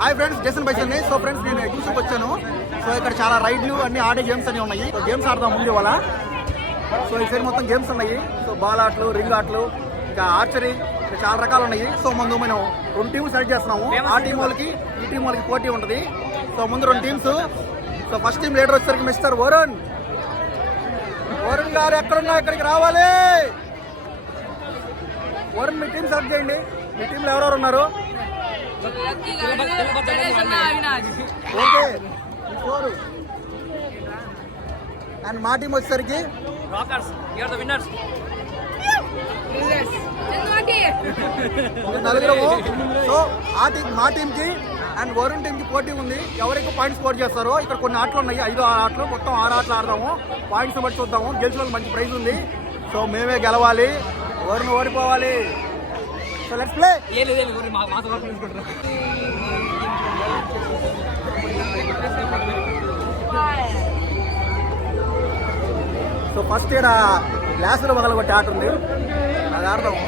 Hi friends, Jason బైసన్ని. So friends, నేను ఎగ్జిబిషన్కి వచ్చాను. సో ఇక్కడ చాలా రైడ్లు అన్ని ఆడే గేమ్స్ అన్ని ఉన్నాయి. సో గేమ్స్ ఆడదాం ముందు ఇవాళ. సో ఈ సైడ్ మొత్తం గేమ్స్ ఉన్నాయి. సో బాల్ ఆటలు, రింగ్ ఆటలు, ఇంకా ఆర్చరీ, ఇంకా చాలా రకాలు ఉన్నాయి. సో ముందు మనం 2 టీమ్స్ సెలెక్ట్ చేస్తున్నాము. ఆ టీం వాళ్ళకి ఈ టీం వాళ్ళకి పోటీ ఉంటుంది. సో ముందు 2 teams. So first team leader వచ్చేసరికి మిస్టర్ వరుణ్. వరుణ్ గారు ఎక్కడున్నా ఇక్కడికి రావాలి. వరుణ్, మీ టీం సెలెక్ట్ చేయండి. మీ టీంలో ఎవరెవరు ఉన్నారు? ఓకే, అండ్ మా టీం వచ్చేసరికి నలుగురము. సో మా టీంకి అండ్ వరుణ్ టీంకి పోటీ ఉంది. ఎవరికి పాయింట్స్ స్కోర్ చేస్తారో. ఇక్కడ కొన్ని ఆటలు ఉన్నాయి, 5 ఆటలు, మొత్తం 6 ఆటలు ఆడదాము. పాయింట్స్ బట్టి చూద్దాము. గెలిచిన వాళ్ళకి మంచి ప్రైజ్ ఉంది. సో మేమే గెలవాలి, వరుణ్ ఓడిపోవాలి. So let's play. So first ఇక్కడ గ్లాసులో పగలగొట్టే ఆట ఉంది, అది ఆడదాము.